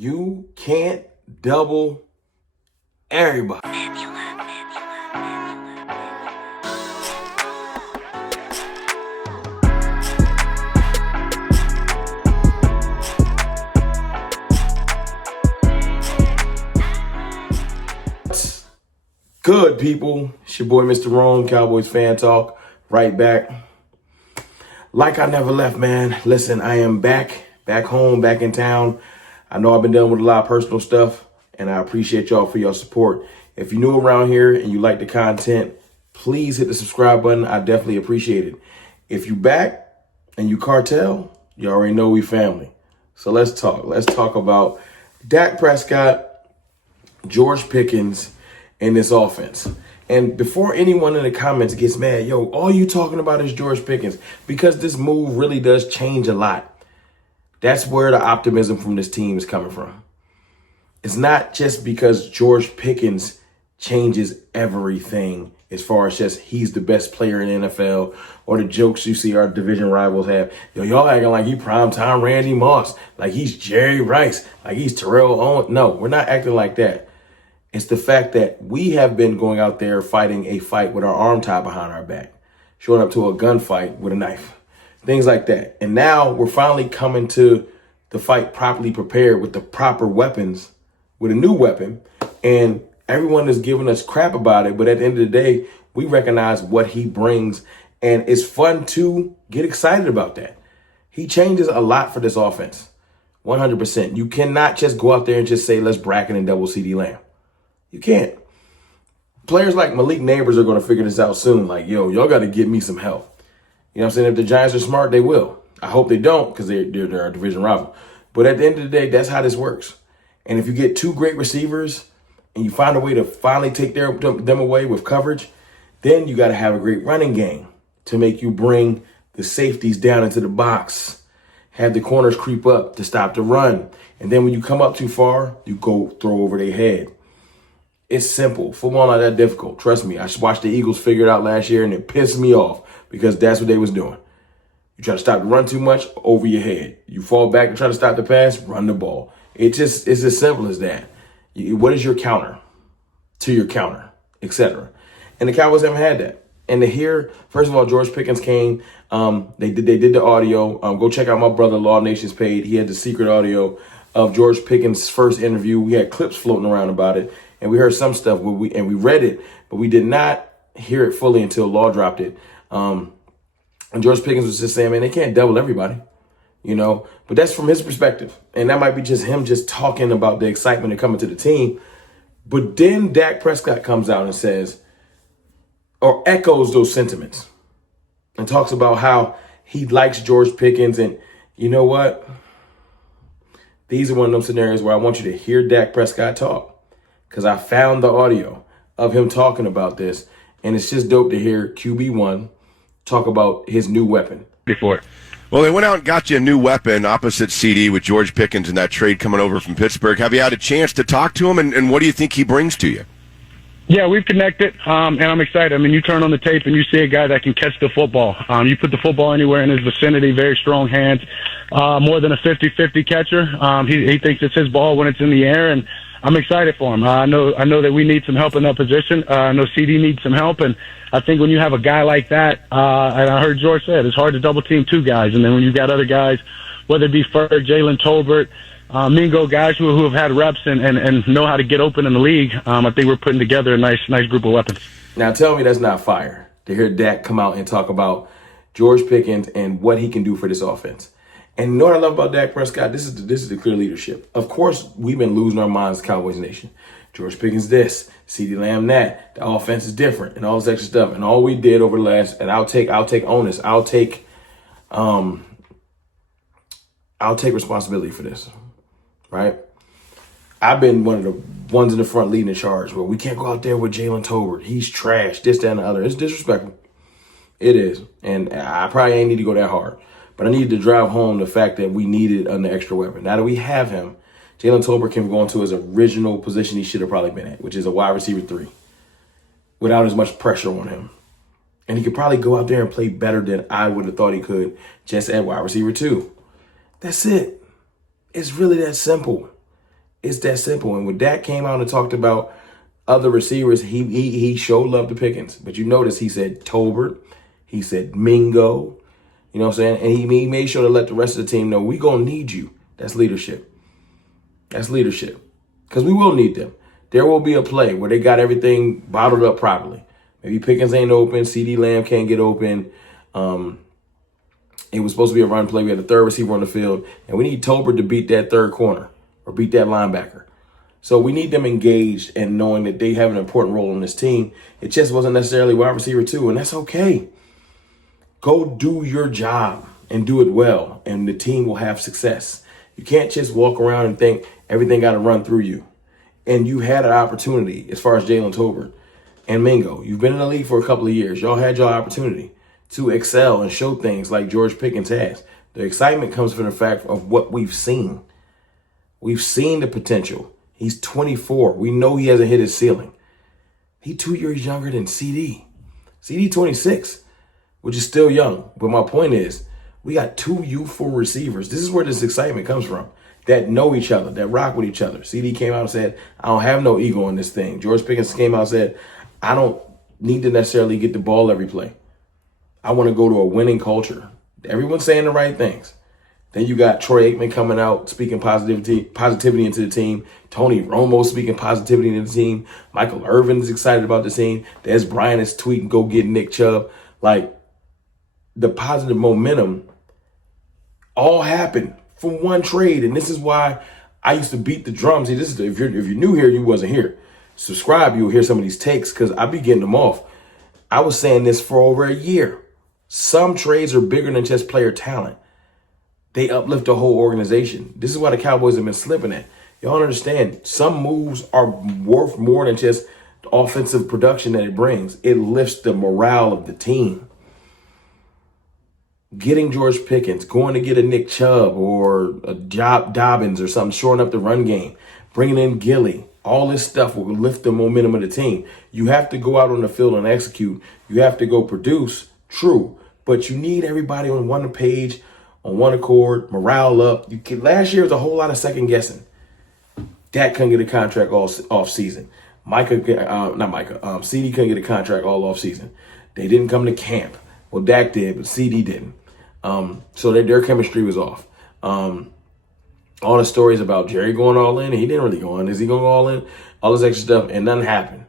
You can't double everybody. Good people, it's your boy Mr. Rome, Cowboys Fan Talk, right back. Like I never left, man. Listen, I am back home, back in town. I know I've been dealing with a lot of personal stuff, and I appreciate y'all for your support. If you're new around here and you like the content, please hit the subscribe button. I definitely appreciate it. If you back and you cartel, you already know we family. So let's talk. Let's talk about Dak Prescott, George Pickens, and this offense. And before anyone in the comments gets mad, yo, all you talking about is George Pickens, because this move really does change a lot. That's where the optimism from this team is coming from. It's not just because George Pickens changes everything as far as just he's the best player in the NFL, or the jokes you see our division rivals have. Yo, y'all acting like he primetime Randy Moss, like he's Jerry Rice, like he's Terrell Owens. No, we're not acting like that. It's the fact that we have been going out there fighting a fight with our arm tied behind our back, showing up to a gunfight with a knife, things like that. And now we're finally coming to the fight properly prepared with the proper weapons, with a new weapon. And everyone is giving us crap about it. But at the end of the day, we recognize what he brings. And it's fun to get excited about that. He changes a lot for this offense. 100%. You cannot just go out there and just say, let's bracket and double CD Lamb. You can't. Players like Malik Neighbors are going to figure this out soon. Like, yo, y'all got to get me some help. You know what I'm saying? If the Giants are smart, they will. I hope they don't, because they're our division rival. But at the end of the day, that's how this works. And if you get two great receivers and you find a way to finally take them away with coverage, then you got to have a great running game to make you bring the safeties down into the box, have the corners creep up to stop the run. And then when you come up too far, you go throw over their head. It's simple. Football not that difficult. Trust me. I watched the Eagles figure it out last year, and it pissed me off because that's what they was doing. You try to stop the run too much, over your head. You fall back and try to stop the pass, run the ball. It's as simple as that. What is your counter to your counter, etc. And the Cowboys haven't had that. And to hear, first of all, George Pickens came. They did the audio. Go check out my brother Law Nation's page. He had the secret audio of George Pickens' first interview. We had clips floating around about it. And we heard some stuff where we read it, but we did not hear it fully until Law dropped it. And George Pickens was just saying, man, they can't double everybody, you know. But that's from his perspective. And that might be just him just talking about the excitement of coming to the team. But then Dak Prescott comes out and says, or echoes those sentiments, and talks about how he likes George Pickens. And you know what? These are one of them scenarios where I want you to hear Dak Prescott talk. Because I found the audio of him talking about this, and it's just dope to hear QB1 talk about his new weapon. Before. Well, they went out and got you a new weapon opposite CD with George Pickens in that trade coming over from Pittsburgh. Have you had a chance to talk to him, and what do you think he brings to you? Yeah, we've connected, and I'm excited. I mean, you turn on the tape and you see a guy that can catch the football. You put the football anywhere in his vicinity, very strong hands, more than a 50-50 catcher. He thinks it's his ball when it's in the air, and I'm excited for him. I know that we need some help in that position. I know CD needs some help, and I think when you have a guy like that, and I heard George say it, it's hard to double team two guys, and then when you got other guys, whether it be Ferg, Jalen Tolbert, Mingo, guys who have had reps and know how to get open in the league, I think we're putting together a nice group of weapons. Now, tell me that's not fire to hear Dak come out and talk about George Pickens and what he can do for this offense. And you know what I love about Dak Prescott? This is the clear leadership. Of course, we've been losing our minds, Cowboys Nation. George Pickens this, CeeDee Lamb that. The offense is different and all this extra stuff. And all we did over the last, and I'll take onus. I'll take responsibility for this, right? I've been one of the ones in the front leading the charge where we can't go out there with Jalen Tolbert. He's trash, this, that, and the other. It's disrespectful. It is. And I probably ain't need to go that hard. But I needed to drive home the fact that we needed an extra weapon. Now that we have him, Jalen Tolbert can go into his original position he should have probably been at, which is a wide receiver 3, without as much pressure on him. And he could probably go out there and play better than I would have thought he could just at wide receiver 2. That's it. It's really that simple. It's that simple. And when Dak came out and talked about other receivers, he showed love to Pickens. But you notice he said Tolbert, he said Mingo, you know what I'm saying? And he made sure to let the rest of the team know we going to need you. That's leadership. That's leadership. Because we will need them. There will be a play where they got everything bottled up properly. Maybe Pickens ain't open, CD Lamb can't get open. It was supposed to be a run play. We had a third receiver on the field, and we need Tolbert to beat that third corner or beat that linebacker. So we need them engaged and knowing that they have an important role on this team. It just wasn't necessarily wide receiver 2, and that's okay. Go do your job and do it well, and the team will have success. You can't just walk around and think everything got to run through you. And you had an opportunity as far as Jalen Tolbert and Mingo. You've been in the league for a couple of years. Y'all had your opportunity to excel and show things like George Pickens has. The excitement comes from the fact of what we've seen. We've seen the potential. He's 24. We know he hasn't hit his ceiling. He's 2 years younger than CD. CD 26, which is still young. But my point is, we got 2 youthful receivers. This is where this excitement comes from. That know each other, that rock with each other. CD came out and said, I don't have no ego in this thing. George Pickens came out and said, I don't need to necessarily get the ball every play. I want to go to a winning culture. Everyone's saying the right things. Then you got Troy Aikman coming out speaking positivity into the team. Tony Romo speaking positivity into the team. Michael Irvin is excited about the team. Des Bryant is tweeting, go get Nick Chubb. Like, the positive momentum all happened from one trade. And this is why I used to beat the drums. See, this is if you're new here, you wasn't here. Subscribe, you'll hear some of these takes because I be getting them off. I was saying this for over a year. Some trades are bigger than just player talent. They uplift the whole organization. This is why the Cowboys have been slipping at. Y'all understand, some moves are worth more than just the offensive production that it brings. It lifts the morale of the team. Getting George Pickens, going to get a Nick Chubb or a Dobbins or something, shoring up the run game, bringing in Gilly. All this stuff will lift the momentum of the team. You have to go out on the field and execute. You have to go produce, true. But you need everybody on one page, on one accord, morale up. Last year was a whole lot of second guessing. Dak couldn't get a contract all off season. CD couldn't get a contract all off season. They didn't come to camp. Well, Dak did, but CD didn't. So their chemistry was off. All the stories about Jerry going all in, and he didn't really go in. Is he going to go all in? All this extra stuff, and nothing happened.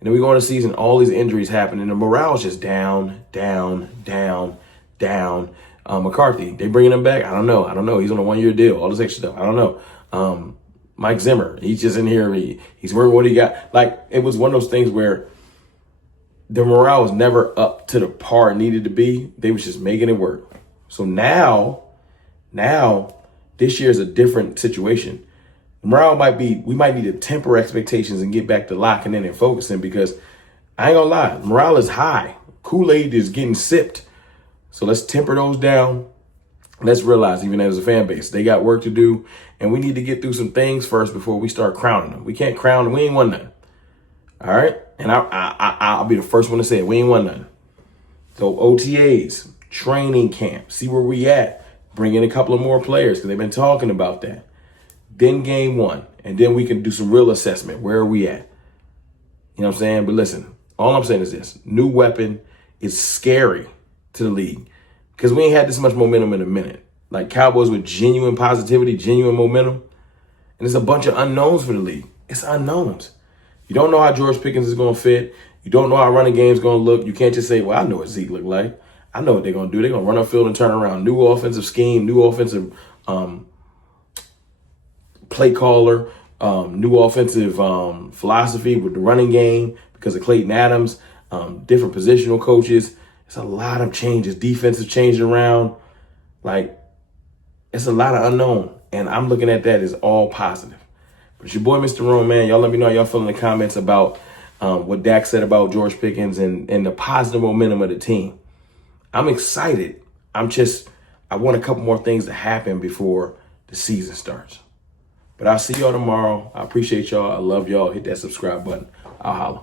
And then we go into the season, all these injuries happen, and the morale is just down. McCarthy, they bringing him back? I don't know. He's on a 1-year deal. All this extra stuff. I don't know. Mike Zimmer, he's just in here. He's working what he got. Like, it was one of those things where the morale was never up to the par it needed to be. They was just making it work. So now, this year is a different situation. Morale we might need to temper expectations and get back to locking in and focusing because I ain't gonna lie, morale is high. Kool-Aid is getting sipped. So let's temper those down. Let's realize, even as a fan base, they got work to do, and we need to get through some things first before we start crowning them. We can't crown them. We ain't won nothing. All right? And I'll be the first one to say it. We ain't won nothing. So OTAs, training camp, see where we at. Bring in a couple of more players because they've been talking about that. Then game 1, and then we can do some real assessment. Where are we at? You know what I'm saying? But listen, all I'm saying is this. New weapon is scary to the league because we ain't had this much momentum in a minute. Like Cowboys with genuine positivity, genuine momentum. And there's a bunch of unknowns for the league. It's unknowns. You don't know how George Pickens is going to fit. You don't know how running game's going to look. You can't just say, well, I know what Zeke look like. I know what they're going to do. They're going to run up field and turn around. New offensive scheme, new offensive play caller, new offensive philosophy with the running game because of Clayton Adams, different positional coaches. It's a lot of changes. Defensive changing around. Like, it's a lot of unknown. And I'm looking at that as all positive. But it's your boy, Mr. Rome, man. Y'all let me know how y'all feel in the comments about what Dak said about George Pickens and the positive momentum of the team. I'm excited. I want a couple more things to happen before the season starts. But I'll see y'all tomorrow. I appreciate y'all. I love y'all. Hit that subscribe button. I'll holla.